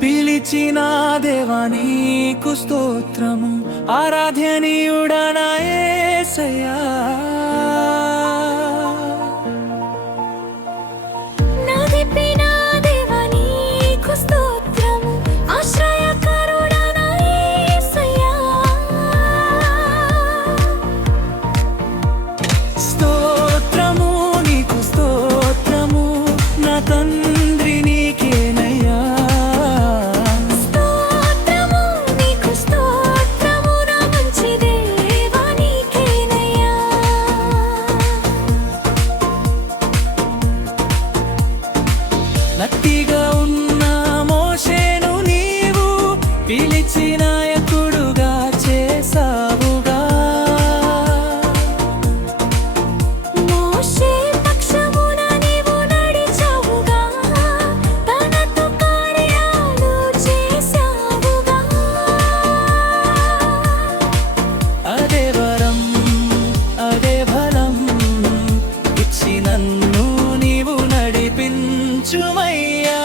పిలిచిన దేవా నీకు స్తోత్రము, ఆరాధ్యనీయుడా నా యేసయ్యా. స్తోత్రము నీకు స్తోత్రము నా తండ్రి నీకేనయ్యా. స్తోత్రము నీకు స్తోత్రము నా మంచి దేవా నీకేనయ్యా. నత్తిగా ఉన్న మోషేను నీవు పిలిచి నాయకుడుగా చేసావుగా. మోషే పక్షమున నీవు నడిచావుగా, తనతో కార్యాలు చేశావుగా. అదే వరం అదే బలం ఇచ్చి నన్ను నీవు నడిపించుమయ్యా.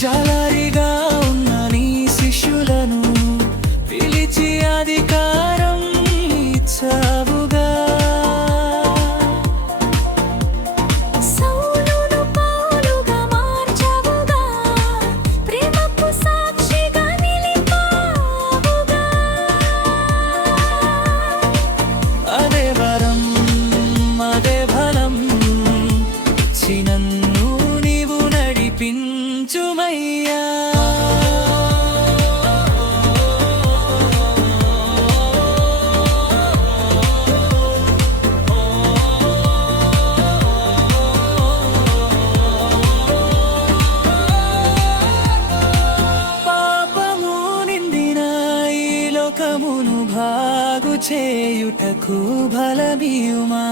జాలరిగా ఉన్న నీ శిష్యులను పిలిచి అధికారం ఇచ్చావుగా. సౌలును పౌలుగా మార్చావుగా, ప్రేమకు సాక్షిగా నిలిపావుగా. అదే వరం అదే బలం ఇచ్చి నన్ను నీవు నడిపించుమయ్యా. పాపము నిందిన ఈ లోకమును బాగు చేయుటకు బలమియుమా.